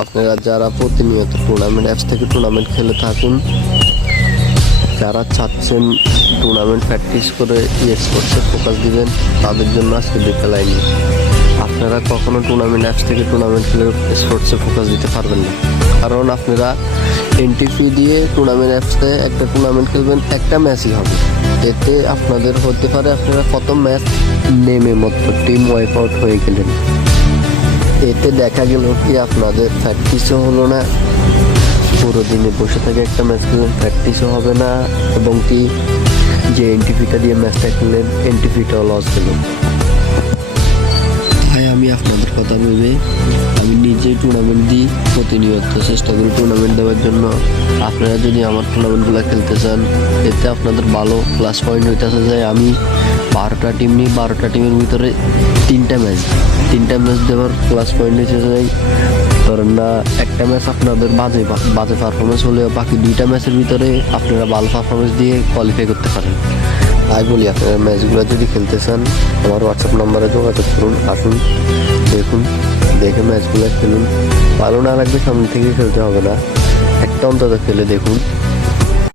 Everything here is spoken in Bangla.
আপনারা যারা প্রতিনিয়ত টুর্নামেন্ট অ্যাপস থেকে টুর্নামেন্ট খেলে থাকুন, যারা চাচ্ছেন টুর্নামেন্ট প্র্যাকটিস করে স্পোর্টসে ফোকাস দিবেন, তাদের জন্য আজকে বিকেল আইনি। আপনারা কখনো টুর্নামেন্ট অ্যাপস থেকে টুর্নামেন্ট খেলে স্পোর্টসে ফোকাস দিতে পারবেন না, কারণ আপনারা এন্ট্রি ফি দিয়ে টুর্নামেন্ট অ্যাপসে একটা টুর্নামেন্ট খেলবেন, একটা ম্যাচই হবে। এতে আপনাদের হতে পারে আপনারা প্রথম ম্যাচ নেমে মতো টিম ওয়াইপ আউট হয়ে গেলেন। এতে দেখা গেল কি আপনাদের প্র্যাকটিসও হলো না, পুরো দিনে বসে থেকে একটা ম্যাচ খেললেন, প্র্যাকটিসও হবে না, এবং কি যে এন্ট্রি ফিটা দিয়ে ম্যাচটা খেললেন এন্ট্রি ফিটাও লস গেল। তাই আমি আপনাদের কথা ভেবে আমি নিজেই টুর্নামেন্ট দিই, প্রতিনিয়ত চেষ্টা করি টুর্নামেন্ট দেওয়ার জন্য। আপনারা যদি আমার টুর্নামেন্টগুলো খেলতে চান, এতে আপনাদের ভালো প্লাস পয়েন্ট হইতেছে যে আমি 12টা টিম নিই, 12টা টিমের ভিতরে 3টা ম্যাচ দেওয়ার প্লাস পয়েন্ট হচ্ছে যাই। ধরেন না, একটা ম্যাচ আপনাদের বাজে পারফরমেন্স হলেও বাকি 2টা ম্যাচের ভিতরে আপনারা ভালো পারফরমেন্স দিয়ে কোয়ালিফাই করতে পারেন। তাই বলি, আপনারা ম্যাচগুলো যদি খেলতে চান আমার হোয়াটসঅ্যাপ নাম্বারে যোগাযোগ করুন, আসুন দেখুন, দেখে ম্যাচগুলো খেলুন। ভালো না লাগবে সামনে থেকে খেলতে হবে না, একটা অন্তত খেলে দেখুন।